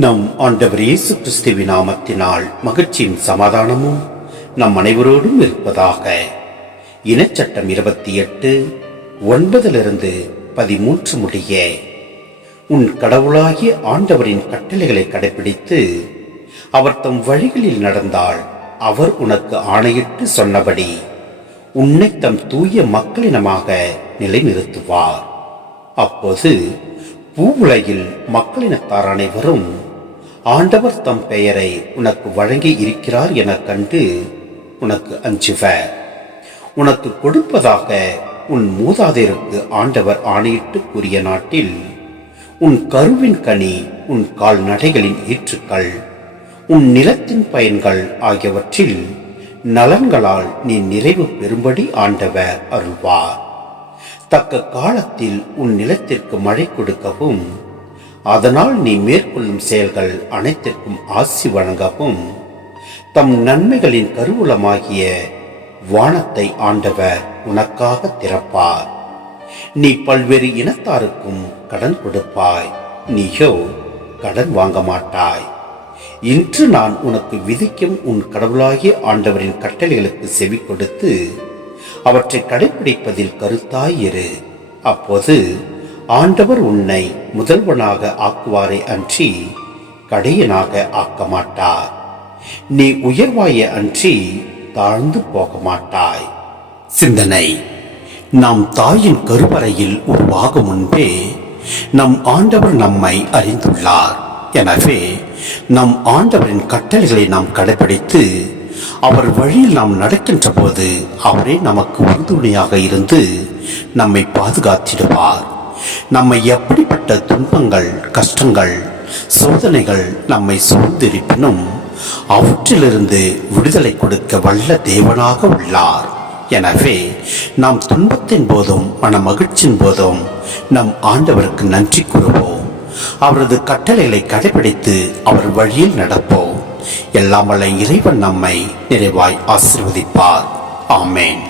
நம் ஆண்டவர் இயேசு கிறிஸ்துவின் நாமத்தினால் மகிழ்ச்சியும் சமாதானமும் நம் அனைவரோடும் இருப்பதாக. இனச்சட்டம் 28:9-13 முடிய. உன் கடவுளாகிய ஆண்டவரின் கட்டளைகளை கடைபிடித்து அவர் தம் வழிகளில் நடந்தால் அவர் உனக்கு ஆணையிட்டு சொன்னபடி உன்னை தம் தூய மக்களினமாக நிலைநிறுத்துவார். அப்போது பூவுலகில் மக்களினத்தார் அனைவரும் ஆண்டவர் தம் பெயரை உனக்கு வழங்கி இருக்கிறார் என கண்டு உனக்கு அஞ்சுவர். உனக்கு கொடுப்பதாக உன் மூதாதையருக்கு ஆண்டவர் ஆணையிட்டு கூறிய நாட்டில் உன் கருவின் கனி, உன் கால்நடைகளின் ஈற்றுக்கள், உன் நிலத்தின் பயன்கள் ஆகியவற்றில் நலன்களால் நீ நிறைவு பெறும்படி ஆண்டவர் அருள்வார். தக்க காலத்தில் உன் நிலத்திற்கு மழை கொடுக்கவும், அதனால் நீ மேற்கொள்ளும் செயல்கள் அனைத்திற்கும் ஆசி வழங்கவும் தம் நன்மைகளின் கருவூலமாகிய வானத்தை ஆண்டவர் உனக்காக திறப்பார். நீ பல்வேறு இனத்தாருக்கும் கடன் கொடுப்பாய், நீயோ கடன் வாங்க மாட்டாய். இன்று நான் உனக்கு விதிக்கும் உன் கடவுளாகிய ஆண்டவரின் கட்டளைகளுக்கு செவி கொடுத்து அவற்றை கடைபிடிப்பதில் கருத்தாயிரு. அப்போது ஆண்டவர் உன்னை முதல்வனாக ஆக்குவாரே அன்றி கடையனாக ஆக்க மாட்டார். நீ உயர்வாய அன்றி தாழ்ந்து போக மாட்டாய். சிந்தனை: நாம் தாயின் கருவறையில் உருவாகும் முன்பே நம் ஆண்டவர் நம்மை அறிந்துள்ளார். எனவே நம் ஆண்டவரின் கட்டளைகளை நாம் கடைபிடித்து அவர் வழியில் நாம் நடக்கின்ற போது அவரே நமக்கு உறுதுணையாக இருந்து நம்மை பாதுகாத்திடுவார். நம்மை எப்படிப்பட்ட துன்பங்கள், கஷ்டங்கள், சோதனைகள் நம்மை சூழ்ந்திருப்பினும் அவற்றிலிருந்து விடுதலை கொடுக்க வல்ல தேவனாக உள்ளார். எனவே நாம் துன்பத்தின் போதும் மன மகிழ்ச்சியின் போதும் நம் ஆண்டவருக்கு நன்றி கூறுவோம். அவரது கட்டளைகளை கடைபிடித்து அவர் வழியில் நடப்போம். எல்லாம் வல்ல இறைவன் நம்மை நிறைவாய் ஆசீர்வதிப்பார். ஆமென்.